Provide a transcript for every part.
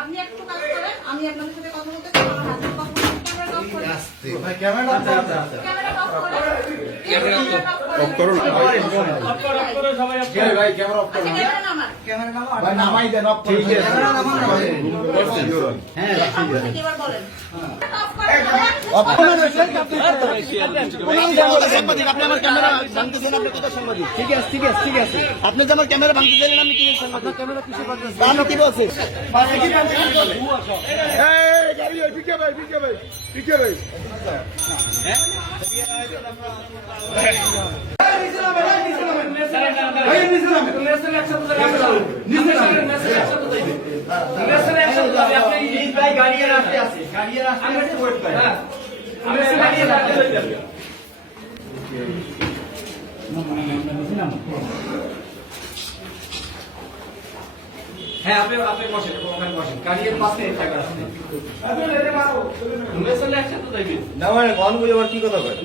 আপনি একটু কাজ করেন, আমি আপনাদের সাথে কথা বলতে চাই। আমার হাতে কথা বলতে ক্যামেরা অফ করেন। ক্যামেরা অফ করেন। অফ করো না ভাই ক্যামেরা অফ করুন। ক্যামেরা নামান। ভাই নামাই দেন অফ করুন। ক্যামেরা নামান। হ্যাঁ আপনি এবার বলেন। অফ করেন। অফ করুন। আপনি আমার ক্যামেরা ভাঙতেছেন, আপনি কোথায় সাংবাদিক? ঠিক আছে আপনি যে আমার ক্যামেরা ভাঙতেছেন, আমি কি সাংবাদিক? ক্যামেরা কিসে করতেছেন? আমি কি বলছি? এই গাড়ি পিকে ভাই হ্যাঁ আপনি বসেন, ওখানে বসেন, গাড়ির পাশে জায়গা আছে। তুমি চলে একসাথে যাইবে না মানে কোন বুঝে আবার কি কথা কয়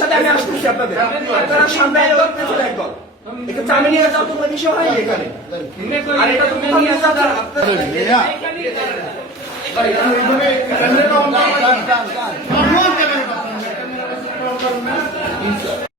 সাথে আমি আসতেছি আপনাদের, আপনারা সামনে একদম পেছনে একদম একটু চামে নিয়ে যাও, তোমরা বিষয় হয় এখানে। আর এটা তুমি নিয়ে যাও।